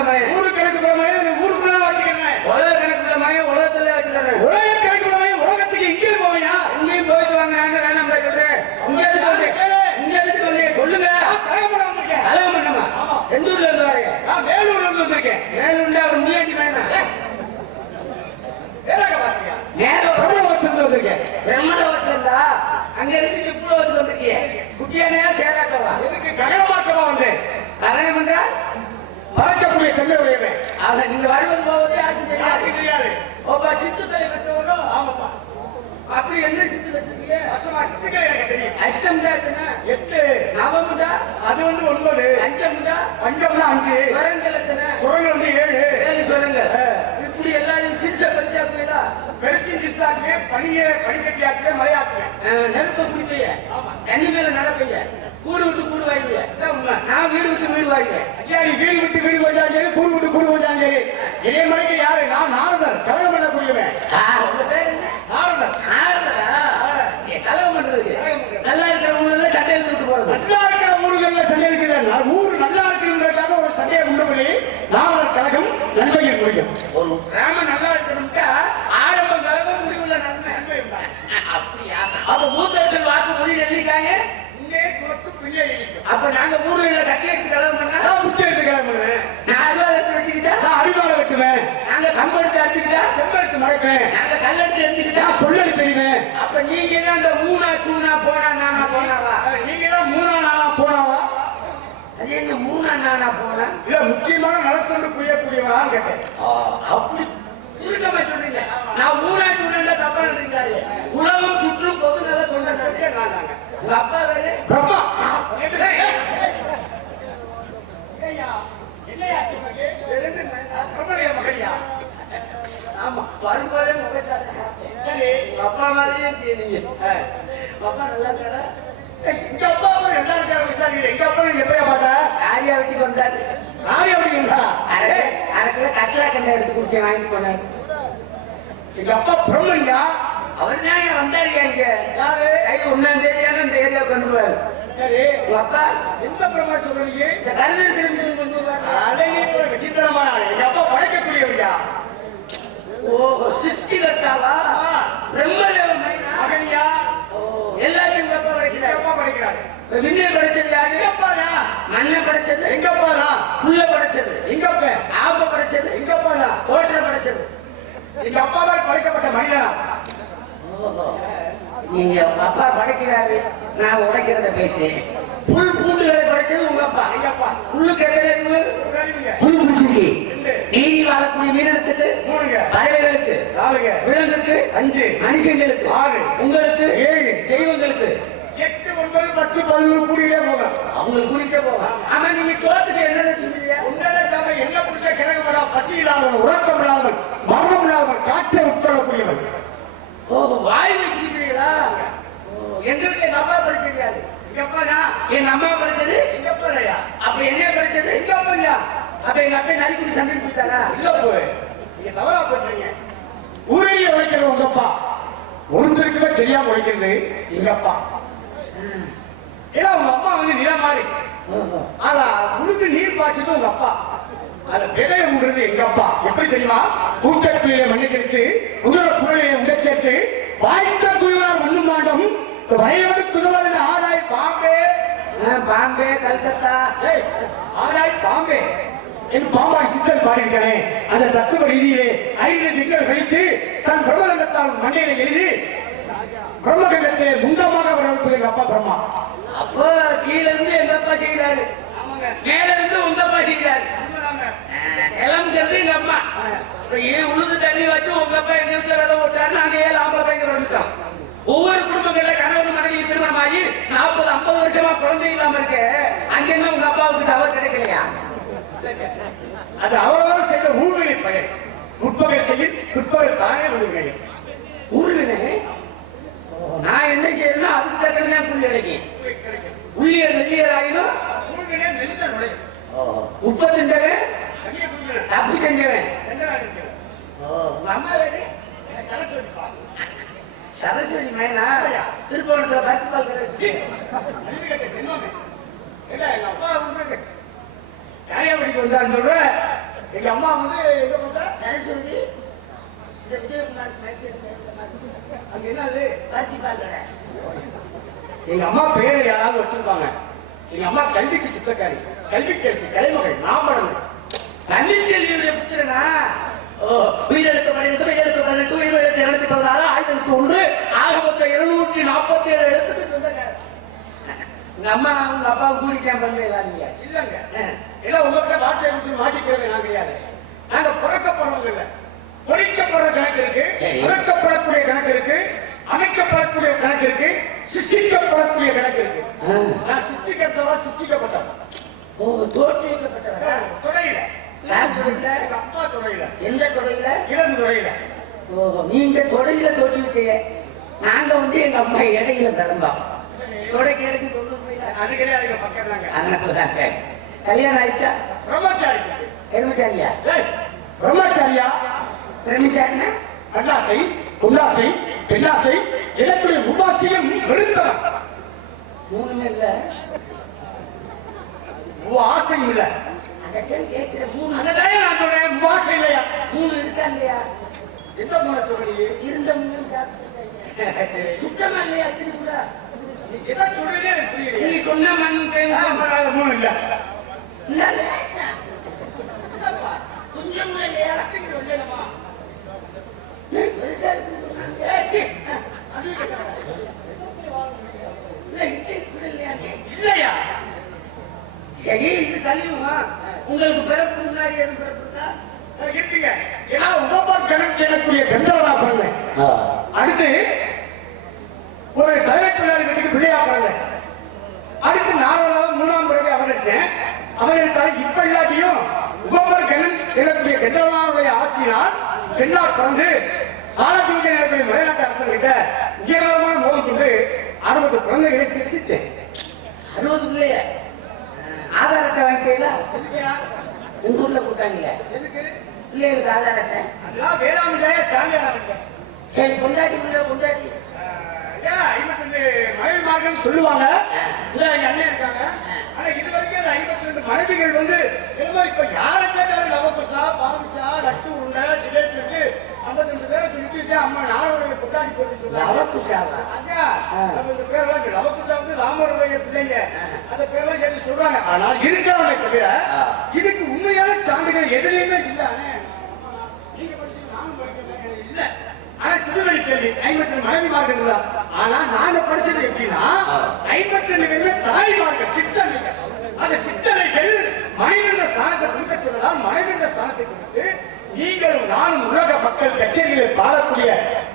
கணக்குள்ள மகன் ஊரு கணக்கு ஊருக்குள்ள வச்சுக்கிறேன் உலக கணக்குள்ள மகன் உலகத்துல வச்சுக்கிறேன் உலக கணக்கு மகன் உலகத்துக்கு இங்கே போவையா? எங்கேயும் போயிட்டு வாங்க அங்க வேணாம் சொல்றேன் இங்க எதுக்கு வந்தேன் இங்க எதுக்கு வந்தேன் சொல்லுங்க. கலகம் பண்ணமா எந்த ஊர்ல இருந்து வரீங்க? நான் இருந்து வந்திருக்கேன் ஒரு முயற்சி வேணாம் வேதவாசியா நேரம் பிரம்மபுரத்துல இருந்து வந்திருக்கேன் பிரம்மணவத்துல இருந்தா அங்க இருந்து விப்புலவத்துக்கு வந்திருக்கிய குட்டியானையா சேராட்டவா எதுக்கு ககனமாக்கமா வந்தேன் கலகம் பண்றா தன்மை உடையவன் அவன் நீங்க வருவது போவது யாருக்கும் தெரியாது. தெரியாது. ஒப்பா சித்து தலை கட்டவரும் ஆமாப்பா. அப்படி என்ன சித்து கட்டுறீங்க வருஷமா சித்துக்கள் எனக்கு தெரியும். அஷ்டம் எட்டு. நவமுடா அது வந்து ஒன்பது. அஞ்சமுடா பஞ்சம்னா அஞ்சு. வரங்கள் எத்தனை? குரல் வந்து ஏழு. ஏழு சொல்லுங்க இப்படி எல்லாரையும் சிரிச்ச பரிசா போயிடா பெருசி கிஸ்லாக்கு பனிய பனிக்கட்டியாக்கு மலையாக்குவேன் நெருப்ப குடிப்பைய தண்ணி மேல நடப்பைய கூடு விட்டு கூடு உண்மை. நான் வீடு விட்டு வீடு வாங்குவேன் ஐயா நீ வீடு விட்டு வீடு வந்தாலும் சரி கூடு விட்டு கூடு வந்தாலும் சரி. இதே மாதிரி யாரு? நான் நாரதர் கலகம் பண்ணக்கூடியவன் உங்க பேர் என்ன நாரதர் ஆறுதலா? சரி, கலகம் பண்றதுக்கு நல்லா இருக்கிறவங்க சட்டை எடுத்துட்டு போறது நல்லா இருக்கிற ஊர்கள்ல சண்டை இருக்கிறேன் ஊர் நல்லா இருக்குன்றதுக்காக ஒரு சண்டையை உண்டுபடி நாரதர் கழகம் நன்மையில் முடியும் ஒரு கிராமம் நல்லா இருக்கணும்ட்டா ஆரம்பம் கலகம் முடிவுல நன்மை அப்படியா அப்ப மூத்தரசன் வாக்கு முடிவு எழுதிக்காங்க இங்கே குளத்து பிள்ளை இடிக்கும் அப்ப நாங்க ஊர்ல கட்டி எடுத்து கலகம் பண்ணா நான் எடுத்து நான் அருவா எடுத்து வச்சுக்கிட்டா? நான் அடிவார வைக்குவேன் நாங்க கம்பெடுத்து அடிச்சுக்கிட்டா? செம்பருத்து மறைப்பேன். நாங்க கல்லெடுத்து எடுத்துக்கிட்டா நான் சொல்லி தெரியுவேன். அப்ப நீங்க தான் அந்த மூணா சூனா போனா நானா போனாவா? நீங்க தான் மூணா நாளா போனாவா? அது என்ன மூணா நானா போனா? இல்ல முக்கியமான நலத்தொண்டு புரியக்கூடியவனான்னு கேட்டேன். அப்படி சுருக்கமா சொல்றீங்க நான் மூணா சூனா தப்பா நினைக்காரு உலகம் சுற்றும் பொது நல்ல நான் தாங்க. உங்க அப்பா வேறு? வரும்போதே முகத்தாரு சரி. அப்பா மாதிரியே இருக்கீங்க அப்பா நல்லா இருக்காரா எங்க அப்பா அம்மா விசாரிக்கிறேன். எங்க அப்பா எப்பயா பார்த்தா? ஆரியா வீட்டுக்கு வந்தாரு நாய் அப்படிங்களா? அரை அரை கிலோ கட்லா கண்ணை எடுத்து குடிச்சு வாங்கிட்டு போனாரு எங்க அப்பா பிரம்மன்யா. அவர் தான் வந்தாரு இங்க யாரு? கை ஒன்னாம் தேதியான இந்த ஏரியாவுக்கு வந்துருவாரு சரி. உங்க அப்பா எந்த பிரம்மா சொல்றீங்க? இந்த கருதல் திரும்பி அடங்கி போய் விசித்திரமான. எங்க அப்பா படைக்கக்கூடியவர்யா. ஓஹோ சிருஷ்டி கர்த்தாவா பிரம்மதேவன்? மகன்யா. எல்லாத்தையும் எங்க படைக்கிறாரு அப்பா படைக்கிறாரு. விண்ணிய படைச்சது யாரு எங்க அப்பாடா? மண்ணை படைச்சது எங்க அப்பாடா? புல்ல படைச்சது எங்க அப்பன்? ஆப்ப படைச்சது எங்க அப்பாடா? ஓட்டரை படைச்சது எங்க அப்பா தான் படைக்கப்பட்ட மனிதனா நீங்க அப்பா படைக்கிறாரு நான் உடைக்கிறத பேசுறேன் புல் பூண்டுகளை படைச்சது உங்க அப்பா அப்பா புல்லு உட்காருங்க. புல் பூச்சிக்கு. நீதி வாழக்கூடிய மீனத்துக்கு. பறவைகளுக்கு. விலங்குக்கு அஞ்சு. மனுஷங்களுக்கு ஆறு. உங்களுக்கு ஏழு. தெய்வங்களுக்கு எட்டு ஒன்பது பத்து பதினொன்று கூடியே போகும் அவங்களுக்கு குளிக்க போவோம் ஆமா நீங்க தோத்துக்கு என்ன சொல்றீங்க உன்னத சபை என்ன பிடிச்ச கிழங்கு வரா பசி இல்லாதவன் உறக்கம் இல்லாதவன் மரணம் இல்லாதவன் காற்றை உட்கொள்ளக்கூடியவன் ஓ வாய் குடிக்கிறீங்களா ஓ, எங்க வீட்டுல எங்க அப்பா படிச்சிருக்காரு எங்க அம்மா படிச்சது எங்க அப்பாடையா அப்ப என்ன படிச்சது எங்க அப்பாடியா அப்ப எங்க அப்பா நரிக்குடி சண்டை கொடுத்தாரா இல்ல போய் நீங்க தவறா பேசுறீங்க. ஊரையே உழைக்கிறது உங்க அப்பா ஒருத்தருக்குமே தெரியாம உழைக்கிறது எங்க அப்பா ஏன்னா உங்க அப்பா வந்து நில மாதிரி. ஆனா முழுக்க நீர் பாய்ச்சது உங்க அப்பா. அந்த விதைய முடுறது எங்க அப்பா எப்படி தெரியுமா? கூட்டக்குழியை மண்ணுக்கு உதர குரலையை உண்ட சேர்த்து வாய்த்த குழுவார் ஒண்ணு மாட்டம் வயது குதவர் ஆதாய் பாம்பே. பாம்பே கல்கத்தா. ஆதாய் பாம்பே. என் பாம்பாய் சித்தன் பாடியிருக்கிறேன் அந்த தத்துவ ரீதியிலே ஐந்து திங்கள் கழித்து தன் பிரபலங்கத்தால் மண்டையில எழுதி பிரம்மகண்டத்தை முந்தமாக வரவிருப்பது எங்க அப்பா பிரம்மா. அப்போ கீழ இருந்து எங்க அப்பா செய்யறாரு மேல இருந்து உங்க அப்பா செய்யறாரு நிலம்ங்கிறது எங்க அம்மா. உழுது தண்ணி வச்சு உங்க அப்பா எங்க வீட்டுல விதை போட்டாரு நாங்க ஏழு ஆம்பளை பையன் வந்துட்டோம் ஒவ்வொரு குடும்பங்கள்ல கணவன் மனைவி திருமணம் ஆகி நாற்பது ஐம்பது வருஷமா குழந்தை இல்லாம இருக்கு அங்க என்ன உங்க அப்பாவுக்கு தவறு கிடைக்கலையா அது அவரவர் செய்த ஊழ்வினை பயன் முற்பகை செய்யும் பிற்பகல் தானே ஊழ்வினை ஊர்வினை நான் என்ன செய்யணும் அதுக்கு தக்கன புள்ளி உள்ளியர் வெளியர் ஆகிடும் ஊழ்வினை நெஞ்ச நுழையும். முப்பத்தஞ்சு அங்கே புரியல தப்பு செஞ்சவன் சரஸ்வதி மைனா? திருப்பவனத்துல பருத்தி பால் வந்து நியாயப்படிக்கு வந்தான்னு சொல்றேன். எங்க அம்மா வந்து எங்க விஜயகுமார் மேட்ச் அங்க என்னது? பருத்தி எங்க அம்மா பேரை யாராவது வச்சிருப்பாங்க. எங்க அம்மா கல்விக்கு சுத்தக்காரி. கல்வி கேசு கலைமகள் நாமடல் தன்னிச்செல்வியுடைய புத்திரனா? ஓ உயிரெழுத்து பதினெட்டு உயிரெழுத்து பதினெட்டு உயிரெழுத்து இருநூத்தி பதினாறு ஆயிரத்தி ஒன்று. ஆக மொத்தம் இருநூற்றி நாற்பத்தி ஏழு எழுத்துக்கு சொந்தக்காரர். உங்க அம்மா உங்க அப்பா பண்ணல நீங்க இல்லங்க. ஏதோ உங்ககிட்ட வார்த்தையை விட்டு மாட்டிக்கிறவே நான் கிடையாது நாங்க இல்ல. பொறிக்கப்படுற கணக்கு இருக்கு. பிறக்கப்படக்கூடிய கணக்கு இருக்கு அமைக்கப்படக்கூடிய கணக்கு இருக்கு சிசிக்கப்படக்கூடிய கணக்கு இருக்கு. நான் சிசிக்கப்பட்டவா சிசிக்கப்பட்டவன் ஓ தோற்றுவிக்கப்பட்டவர் துறையில அப்பா துறையில எந்த துறையில இடது துறையில ஓ நீங்க தொடையில தோட்டி விட்டீங்க நாங்க வந்து எங்க அம்மா இடையில பிறந்தோம் தொடைக்கு கொண்டு போயில அது கிடையாது பக்கம். கல்யாணம் ஆயிடுச்சா? பிரம்மச்சாரி எருமச்சாரியா ஏய், பிரம்மச்சாரியா? பிரமிச்சாரினா கண்ணாசை குண்டாசை பெண்ணாசை எனக்குடைய உபாசியம் வெறுத்தவன். மூணுமே இல்லை. ஆசையும் இல்ல. மூணு. ஆசை இருக்கா இல்லையா? எந்த மூணை சொல்றீங்க? இருந்த மூணு சுத்தமா இல்லையா? திருப்பூரா? நீ சொன்ன மண் இல்ல. சரி இது கழிவுமா உங்களுக்கு பிறப்பு முன்னாடி எதுவும் பிறப்பு இருக்கா இருக்குங்க ஏன்னா உபபார் கணக்கு எனக்குரிய கந்தரவா பண்ணேன் அடுத்து ஒரு சதவீதத்தினர் வீட்டுக்கு பிள்ளையா பிறந்தேன் அடுத்து நாலாவது மூணாம் பிறகு அவதரிச்சேன் அவதரித்தால் இப்ப இல்லாட்டியும் உபபர் கணன் எனக்குரிய கந்தரவாவுடைய ஆசையினால் பெண்ணா பிறந்து சாலத்தூங்க எனக்குரிய மலைநாட்டு அரசர்கிட்ட உயரமான மோதல் கொண்டு அறுபது குழந்தைகளை சிசித்தேன் அறுபது பிள்ளைய ஆதார் அட்டை வாங்கிட்டீங்களா? உங்க ஊர்ல கொடுத்தாங்களே எதுக்கு? பிள்ளைகளுக்கு ஆதார் அட்டை. அதெல்லாம் வேளாண்மையா சாமியாரா இருக்கேன் சரி கொண்டாடி பிள்ளை கொண்டாடி ஏன் ஐம்பத்தி ரெண்டு மனைவிமார்கள் சொல்லுவாங்க. இல்ல எங்க அண்ணன் இருக்காங்க ஆனா இது வரைக்கும் அந்த ஐம்பத்தி ரெண்டு மனைவிகள் வந்து என்னமோ இப்ப யாரை கேட்டாலும் லவகுசா பாதுஷா லட்டு உருண்டை ஜிலேபி இருக்கு ஐம்பத்தி ரெண்டு பேரை சொல்லிட்டு அம்மா நாலு கொண்டாடி போட்டு லவகுஷாவா? ஐயா நம்ம இந்த பேரெல்லாம் லவகுசா வந்து ராமருடைய பிள்ளைங்க. அந்த பேரெல்லாம் சேர்த்து சொல்றாங்க. ஆனால் இருக்கிறவங்க தவிர இதுக்கு உண்மையான சான்றுகள் எதுலையுமே இல்ல அண்ணே. நீங்க படிச்சீங்க நானும் படிக்கிறேன் இல்ல. ஆனா சிறுவழி கேள்வி ஐம்பத்தி ரெண்டு மனைவிமார்கள் தான் ஆனா நாங்க படிச்சது எப்படின்னா ஐம்பத்தி ரெண்டு பேருமே தாய்மார்கள் சிற்றனைகள் அந்த சிற்றனைகள் மனைவிட ஸ்தானத்தை கொடுக்க சொல்லலாம் மனைவிட ஸ்தானத்தை கொடுத்து நீங்களும் நானும் உலக மக்கள் கச்சேரிகளில் பாடக்கூடிய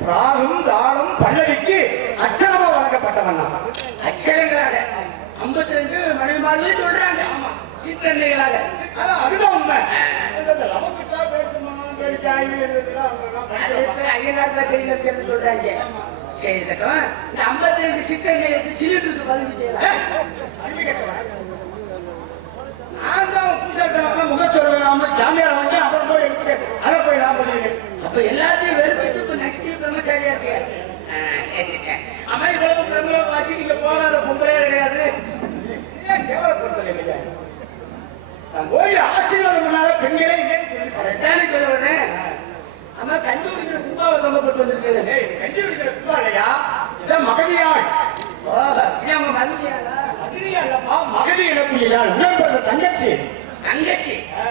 ராகம் தாளம் பல்லவிக்கு அச்சரமா வழங்கப்பட்டவன் நான். அச்சரங்களாக. ஐம்பத்தி ரெண்டு மனைவிமார்களே சொல்றாங்க சிற்றன்னைகளாக அதான் அதுதான் உண்மை. ஐயனார் சேர்ந்து சொல்றாங்க. சரி இந்த ஐம்பத்தி ரெண்டு சிற்றன்னைகளுக்கு சிலிண்டருக்கு பதிவு செய்யலாம் தான் பூசாரித்தனமா முகச்சொல்ல நாம சாமியார் வந்து அப்புறம் போய் எடுத்துட்டு அதை போய் நான் பண்ணிருக்கேன் அப்ப எல்லாத்தையும் வெறுத்துட்டு இப்ப நெக்ஸ்ட் பிரம்மச்சாரியா இருக்க? அம்மா இவ்வளவு பிரம்ம வாசி நீங்க போகாத பொம்பளையே கிடையாது. நான் போய் ஆசீர்வாதம் பண்ணாத பெண்களே இல்லைன்னு சொல்லி சொல்லுவேன் அம்மா கண்டுபிடிக்கிற கும்பாவை தொங்கப்பட்டு வந்திருக்கேன் ஏய் கஞ்சி குடிக்கிற குப்பா இல்லையா இதான் மகதியாள் ஓ இது அவங்க மதுமையாளா மதுரையா இல்லப்பா மகதி இழப்பியாள் உடன்படுற தங்கச்சி தங்கச்சி ஆ.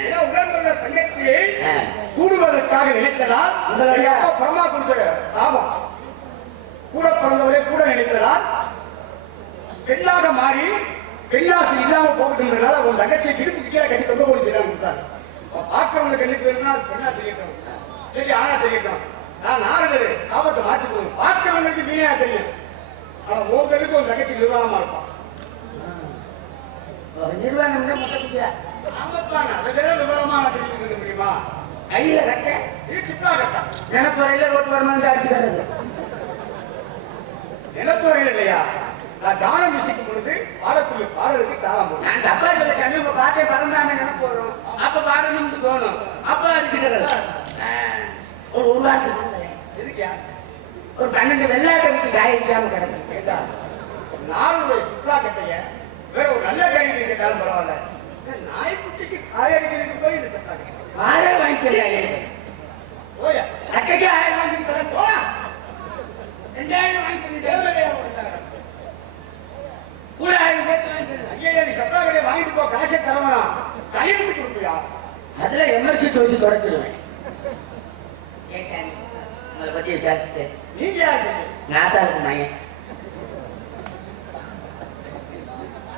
ஏன்னா உடன்படுற சங்கத்தியை கூடுவதற்காக நினைத்ததால் உங்களுடைய- எங்க அப்பா பரமா கொடுத்த சாபம் கூட பிறந்தவரே கூட நினைத்ததால் பெண்ணாக மாறி பெண்ணாசை போகுதுன்றதுனால உன் தங்கச்சியை திருப்பி கீழே கட்டி தொங்க கொடுத்துட்டாங்க பார்க்கறவங்க கண்ணுக்கு வேணும்னா அது பெண்ணா தெரியட்டும் சரி ஆனா தெரியட்டும் நான் நாரதர் சாபத்தை மாற்றி போகணும் பார்க்கறவங்களுக்கு நீயா தெரியும். ஆனா கண்ணுக்கு உன் தங்கச்சி நிர்வாகமா இருப்பான். நிர்வாணம் மொட்டை குட்டியா ஆமாப்பாங்க அதை வேற விவரமா தெரிஞ்சுக்க முடியுமா கையில கட்ட. இது சிப்ளா கட்டா. நினப்பறையில ரோட்டு வரமான்னு அடிச்சுக்கிறது. நிலத்துறையில் இல்லையா? நான் தானம் விசிக்கும் பொழுது பாடக்கூடிய பாடலுக்கு தாளம் போடும் நான் தப்பா சொல்ல கம்மி உங்க பாட்டை பறந்தாம நினைப்பு வரும் அப்ப பாடணும்னு தோணும். அப்ப அடிச்சுக்கிறது. ஒரு ஒரு வாரத்துக்கு எதுக்கியா? ஒரு பன்னெண்டு வெள்ளாட்டை விட்டு காய வைக்காம கிடக்கும் கேட்டா நானுடைய சுற்றுலா கட்டைய வேற ஒரு நல்ல காய்கறி கேட்டாலும் பரவாயில்ல. நாய்க்குட்டிக்கு காய்கறிக்கு போய் இது கட்டை வாடகை வாங்கிக்கிறாங்க போயா? சட்டைக்கு ஆயிரம் வாங்கிக்கலாம் போலாம். ரெண்டாயிரம் வாங்கிக்கிறேன் தேவையா கூட ஐயா நீ சுற்றுலா கடையை வாங்கிட்டு போ காசை தரவனா கையெழுத்து கொடுப்பியா? அதுல எம்எஸ்சி வச்சு தொடச்சிடுவேன். உங்களை பத்தி விசாரிச்சுட்டு நீங்க யாரு நாத்தா இருக்கு மையன்.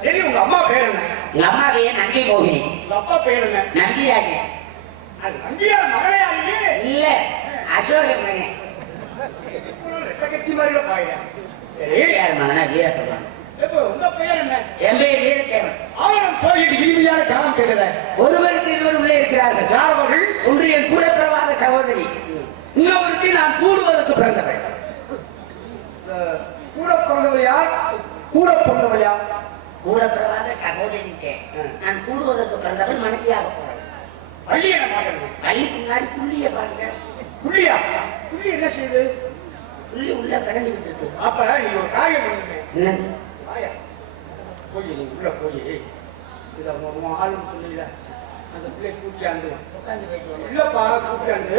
சரி உங்க அம்மா பேர் என்ன? எங்க அம்மா பையன் நங்கை மோகினி. உங்க அப்பா பேர் என்ன? நம்பிராஜ அது நம்பியார் மகளையா நீ? இல்ல அசோக பையன் ரெட்ட கத்தி மாதிரில பாயா சரி. யார் மகனா வீரப்பன் பெயர் என்ன? என் பேர் வீரத்தேவன் ஆவணம் சோழிக்கு இனிமையான காலம் கேட்கல ஒருவருக்கு இருவர் உள்ளே இருக்கிறார்கள். யார் அவர்கள் ஒன்று என் கூட பிரவாத சகோதரி. இன்னொருத்தி நான் கூடுவதற்கு பிறந்தவள். அஹ், கூட பிறந்தவர் யார்? கூட பிறந்தவர் யார்? கூட பிரவாத சகோதரிட்டே நான் கூடுவதற்கு பிறந்தவள் மனைவியாக போறேன். பள்ளி என்ன பள்ளிக்கு முன்னாடி புள்ளிய பாருங்க புள்ளியா? புள்ளி என்ன செய்யுது? புள்ளி உள்ள கடந்துகிட்டு இருக்கு. அப்ப நீ ஒரு என்னது? ஆயா போய் உள்ள போய் இதை உன் ஆளுன்னு சொன்னீங்க அந்த பிள்ளை கூட்டியாந்து உட்கார்ந்து பேசுவோம் இல்லப்பா கூட்டியாந்து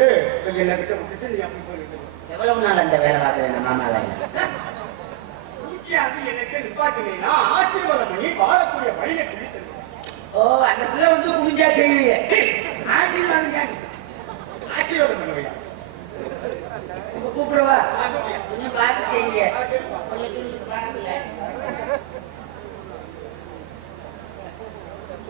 என்னை கிட்ட விட்டுட்டு நீ அப்படி போயிட்டு எவ்வளவு நாள் அந்த வேலை பார்க்குறேன் மாமால கூட்டியாந்து எனக்கு ஆசீர்வாதம் பண்ணி வாழக்கூடிய வழியை சொல்லி ஓ அந்த பிள்ளை வந்து குடிஞ்சா செய்வீங்க சரி ஆசீர்வாதம் கேட்டு ஆசீர்வாதம் பண்ணுவையா? கூப்பிடுவா கொஞ்சம் பார்த்து செய்யுங்க. கொஞ்சம்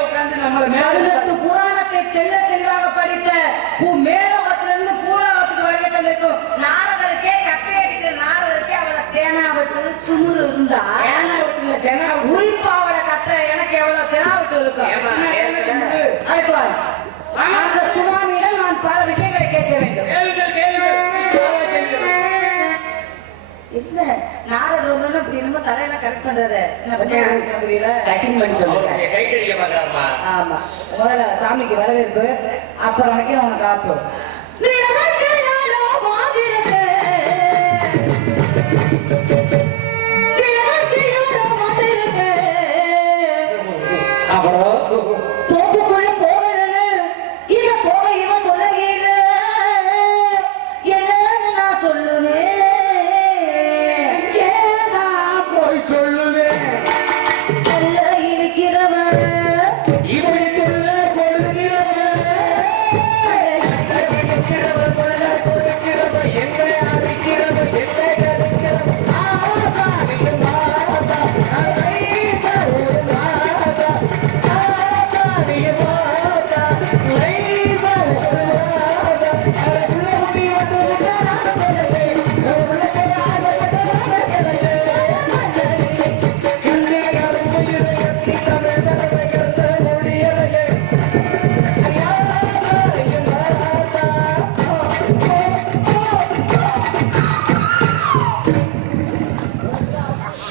உட்கார்ந்து நம்மள மேல பதினெட்டு புராணத்தை தெள்ள தெளிவாக படித்த மேலோகத்திலிருந்து பூலோகத்துக்கு வரைக்கும் தந்திருக்கும் நாரதருக்கே கப்பை அடிக்கிற நாரதருக்கே அவளை தேனாவட்டு துமுறு இருந்தா தேனா தேனா விட்டு உள்பாவளை கட்ட எனக்கு எவ்வளவு தெனாவட்டு இருக்கும் ஏம்மா, ஏற்கனவே அதுக்கு நாரதர் வந்து இப்படி என்னமோ தலையில கரெக்ட் பண்றாரு. என்ன பண்ண புரியல. கட்டிங் பண்ணி சொல்லுங்க சைட் அடிக்க மாட்டாருமா ஆமா. முதல்ல சாமிக்கு வரவேற்பு அப்புறம் வைக்கிறோம் உனக்கு ஆப்பு அப்புறம் even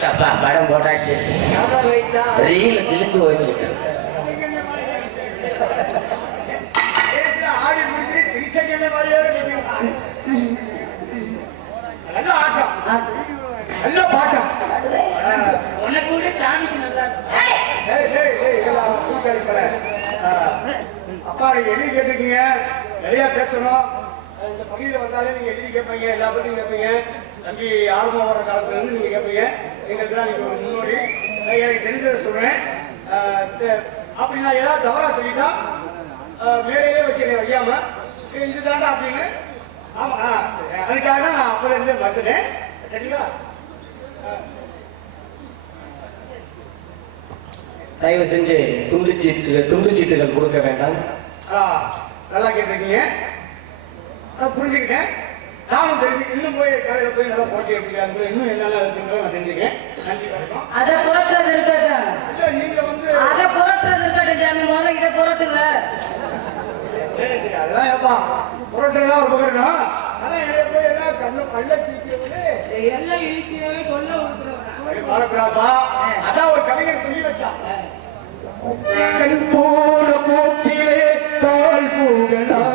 அப்பா படம் போட்டாச்சு. ரீல் இழுத்து வச்சிருக்கேன் நல்ல பாட்டம் உனக்கு கூட சாமிக்கு நல்லா அப்பா நீங்க எழுதி கேட்டிருக்கீங்க நிறைய பேசணும் இந்த பகுதியில் வந்தாலே நீங்க எழுதி கேட்பீங்க எல்லா பற்றியும் கேட்பீங்க தம்பி ஆர்வம் வர காலத்துல இருந்து நீங்க கேட்பீங்க எங்களுக்கு தான் முன்னோடி. எனக்கு தெரிஞ்சதை தெ- அப்படி நான் ஏதாவது தவறா சொல்லிட்டா மேடையிலே வச்சு என்னை வையாம இது அப்படின்னு. ஆமா ஆ. அதுக்காக தான் நான் அப்போல இருந்தே மறுத்துட்டேன் சரிங்களா? தயவு செஞ்சு துண்டு சீட்டு துண்டு சீட்டுகள் கொடுக்க வேண்டாம். ஆ, நல்லா கேட்டிருக்கீங்க. புரிஞ்சுக்கிட்டேன். நானும் தெரிஞ்சு இன்னும் போய் கடையில் போய் நல்லா போட்டி எடுத்துக்கலாம் இன்னும் என்னென்ன இருக்குன்றத நான் தெரிஞ்சுக்கேன் நன்றி வணக்கம். அதை புரட்டுறது இருக்கட்டும். இல்லை நீங்க வந்து அதை புரட்டுறது இருக்கட்டும் சாமி முதல்ல இதை சரி சரி அதெல்லாம் ஏப்பா. புரோட்டெல்லாம் ஒரு பக்கம் இருக்கணும் ஆனால் என்னைய போய் எல்லாம் கண்ணு பள்ள சீக்கியவங்களே எல்லாம் கொல்ல வரக்கூடாதா அதான் ஒரு கவிஞர் சொல்லி வச்சான் கண் போன போக்கிலே கால் போகலாமா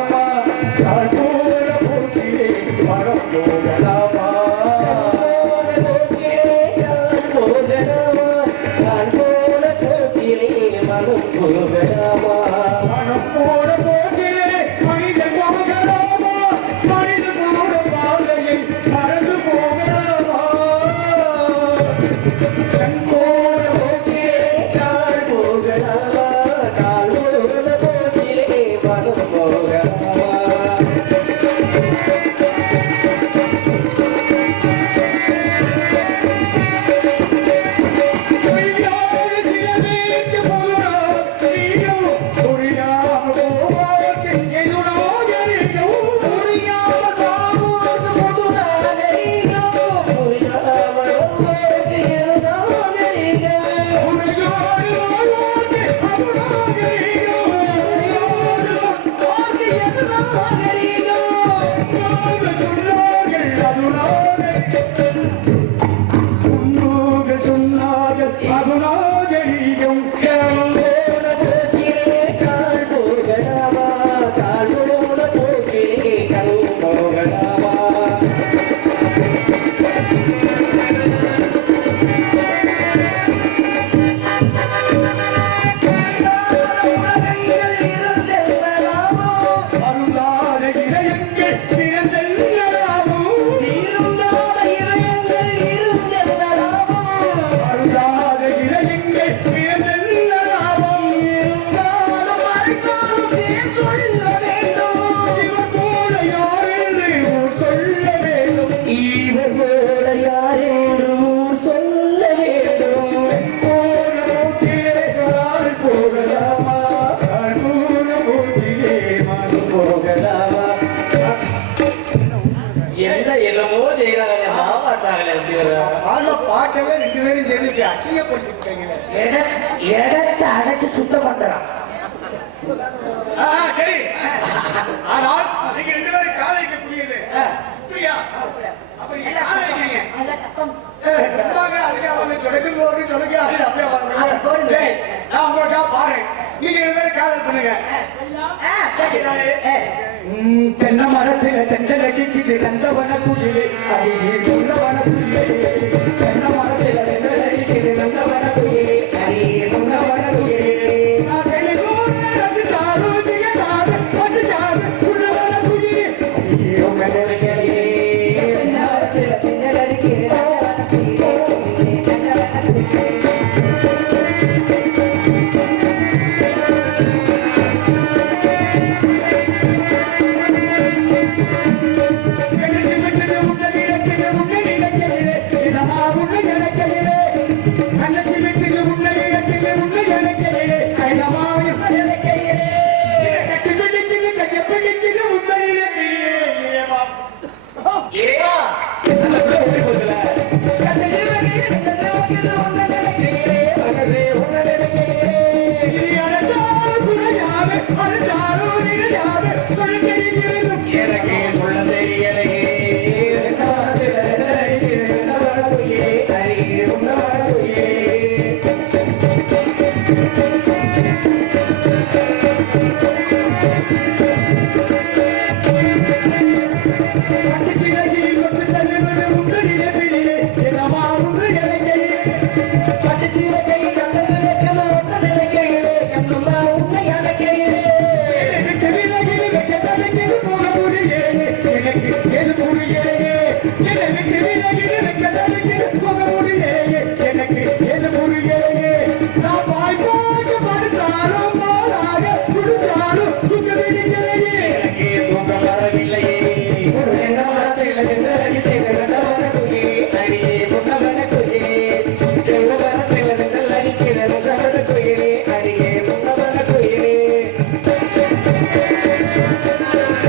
அப்படியே? வந்து சரி நான் உங்களுக்காக பாடுறேன். நீங்க காதல் பண்ணுங்க. தென்னை மரத்துல தென்னை நெஞ்சிக்குது தந்தவன அது